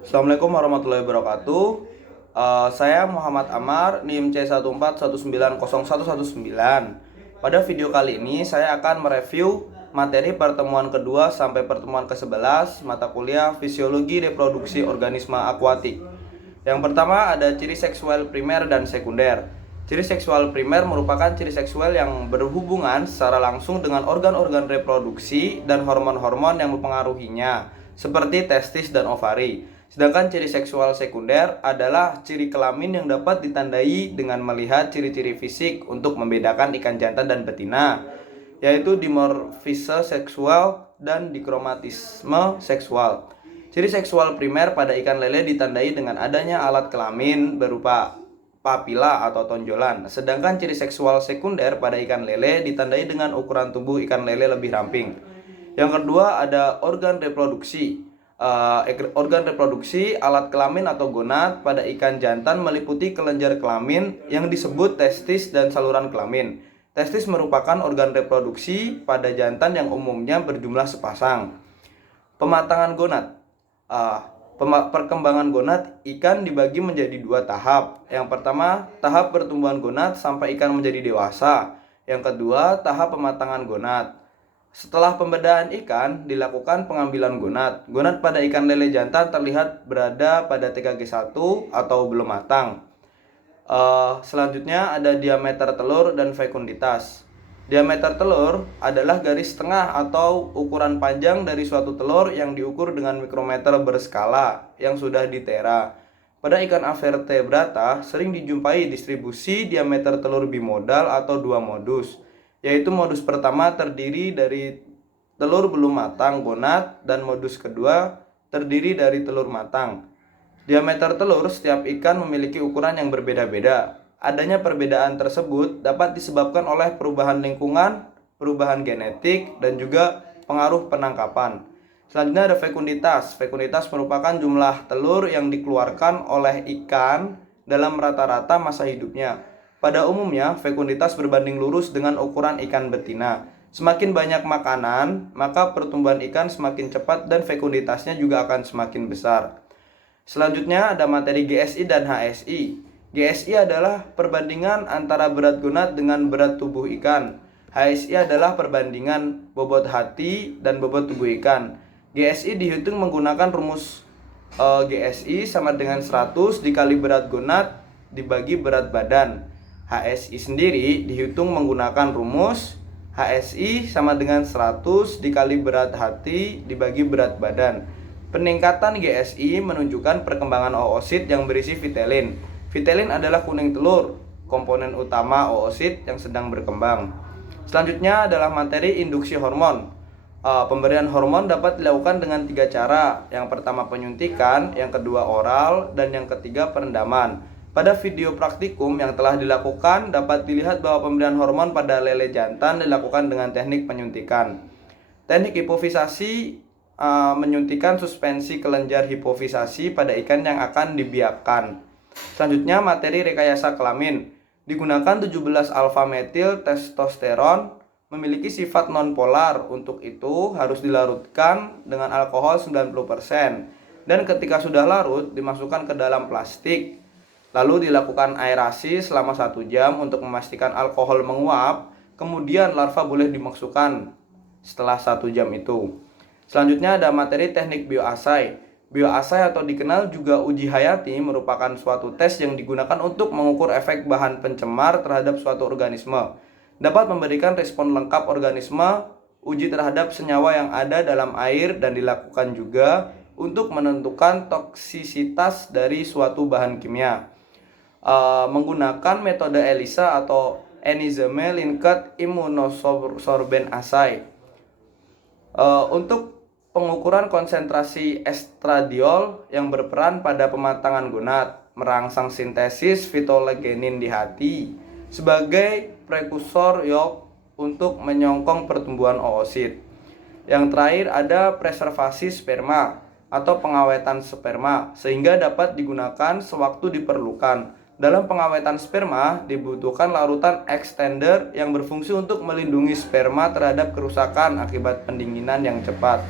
Assalamualaikum warahmatullahi wabarakatuh. Saya Muhammad Amar, NIM C14190119. Pada video kali ini saya akan mereview materi pertemuan kedua sampai pertemuan ke-11 mata kuliah Fisiologi Reproduksi Organisme Akuatik. Yang pertama ada ciri seksual primer dan sekunder. Ciri seksual primer merupakan ciri seksual yang berhubungan secara langsung dengan organ-organ reproduksi dan hormon-hormon yang mempengaruhinya, seperti testis dan ovari. Sedangkan ciri seksual sekunder adalah ciri kelamin yang dapat ditandai dengan melihat ciri-ciri fisik untuk membedakan ikan jantan dan betina, yaitu dimorfisme seksual dan dikromatisme seksual. Ciri seksual primer pada ikan lele ditandai dengan adanya alat kelamin berupa papila atau tonjolan, sedangkan ciri seksual sekunder pada ikan lele ditandai dengan ukuran tubuh ikan lele lebih ramping. Yang kedua ada organ reproduksi. Organ reproduksi alat kelamin atau gonad pada ikan jantan meliputi kelenjar kelamin yang disebut testis dan saluran kelamin. Testis merupakan organ reproduksi pada jantan yang umumnya berjumlah sepasang. Pematangan gonad. Perkembangan gonad ikan dibagi menjadi dua tahap. Yang pertama, tahap pertumbuhan gonad sampai ikan menjadi dewasa. Yang kedua, tahap pematangan gonad. Setelah pembedaan ikan, dilakukan pengambilan gonad. Gonad pada ikan lele jantan terlihat berada pada TKG1 atau belum matang. Selanjutnya ada diameter telur dan fekunditas. Diameter telur adalah garis tengah atau ukuran panjang dari suatu telur yang diukur dengan mikrometer berskala yang sudah ditera. Pada ikan avertebrata sering dijumpai distribusi diameter telur bimodal atau dua modus, yaitu modus pertama terdiri dari telur belum matang gonad dan modus kedua terdiri dari telur matang. Diameter telur setiap ikan memiliki ukuran yang berbeda-beda. Adanya perbedaan tersebut dapat disebabkan oleh perubahan lingkungan, perubahan genetik, dan juga pengaruh penangkapan. Selanjutnya ada fekunditas. Fekunditas merupakan jumlah telur yang dikeluarkan oleh ikan dalam rata-rata masa hidupnya. Pada umumnya, fekunditas berbanding lurus dengan ukuran ikan betina. Semakin banyak makanan, maka pertumbuhan ikan semakin cepat dan fekunditasnya juga akan semakin besar. Selanjutnya ada materi GSI dan HSI. GSI adalah perbandingan antara berat gonad dengan berat tubuh ikan. HSI adalah perbandingan bobot hati dan bobot tubuh ikan. GSI dihitung menggunakan rumus GSI sama dengan 100 dikali berat gonad dibagi berat badan. HSI sendiri dihitung menggunakan rumus HSI sama dengan 100 dikali berat hati dibagi berat badan. Peningkatan GSI menunjukkan perkembangan oosit yang berisi vitelin. Vitelin adalah kuning telur, komponen utama oosit yang sedang berkembang. Selanjutnya adalah materi induksi hormon. Pemberian hormon dapat dilakukan dengan 3 cara. Yang pertama penyuntikan, yang kedua oral, dan yang ketiga perendaman. Pada video praktikum yang telah dilakukan dapat dilihat bahwa pemberian hormon pada lele jantan dilakukan dengan teknik penyuntikan. Teknik hipofisasi menyuntikkan suspensi kelenjar hipofisasi pada ikan yang akan dibiakkan. Selanjutnya materi rekayasa kelamin. Digunakan 17 alfa metil testosteron memiliki sifat nonpolar. Untuk itu harus dilarutkan dengan alkohol 90%. Dan ketika sudah larut dimasukkan ke dalam plastik. Lalu dilakukan aerasi selama 1 jam untuk memastikan alkohol menguap. Kemudian larva boleh dimasukkan setelah 1 jam itu. Selanjutnya ada materi teknik bioassay. Bioassay atau dikenal juga uji hayati merupakan suatu tes yang digunakan untuk mengukur efek bahan pencemar terhadap suatu organisme. Dapat memberikan respon lengkap organisme, uji terhadap senyawa yang ada dalam air, dan dilakukan juga untuk menentukan toksisitas dari suatu bahan kimia. Menggunakan metode ELISA atau Enzyme Linked Immunosorbent Assay. Untuk pengukuran konsentrasi estradiol yang berperan pada pematangan gonad, merangsang sintesis fitolegenin di hati sebagai prekursor yolk untuk menyongkong pertumbuhan oosit. Yang terakhir ada preservasi sperma atau pengawetan sperma sehingga dapat digunakan sewaktu diperlukan. Dalam pengawetan sperma dibutuhkan larutan extender yang berfungsi untuk melindungi sperma terhadap kerusakan akibat pendinginan yang cepat.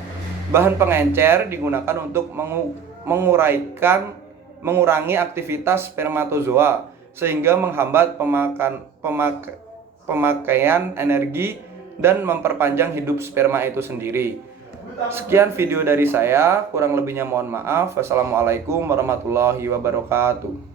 Bahan pengencer digunakan untuk mengurangi aktivitas spermatozoa sehingga menghambat pemakaian energi dan memperpanjang hidup sperma itu sendiri. Sekian video dari saya, kurang lebihnya mohon maaf. Wassalamualaikum warahmatullahi wabarakatuh.